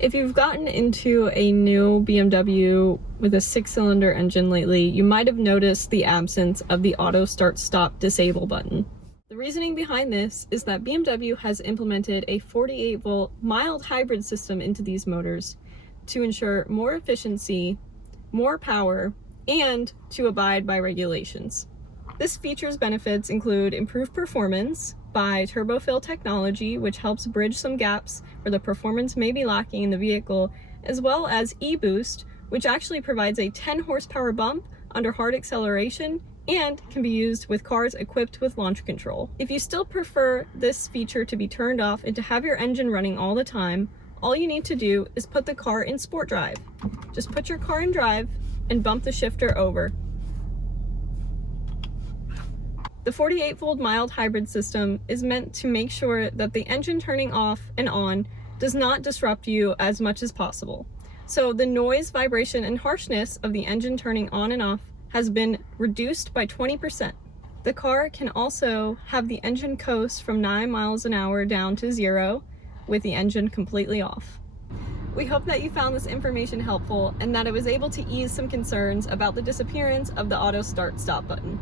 If you've gotten into a new BMW with a 6-cylinder engine lately, you might have noticed the absence of the Auto Start Stop Disable button. The reasoning behind this is that BMW has implemented a 48-volt mild hybrid system into these motors to ensure more efficiency, more power, and to abide by regulations. This feature's benefits include improved performance by turbofill technology, which helps bridge some gaps where the performance may be lacking in the vehicle, as well as e-boost, which actually provides a 10 horsepower bump under hard acceleration and can be used with cars equipped with launch control. If you still prefer this feature to be turned off and to have your engine running all the time, all you need to do is put the car in sport drive. Just put your car in drive and bump the shifter over. The 48-volt mild hybrid system is meant to make sure that the engine turning off and on does not disrupt you as much as possible. So the noise, vibration, and harshness of the engine turning on and off has been reduced by 20%. The car can also have the engine coast from 9 miles an hour down to 0 with the engine completely off. We hope that you found this information helpful and that it was able to ease some concerns about the disappearance of the Auto Start Stop button.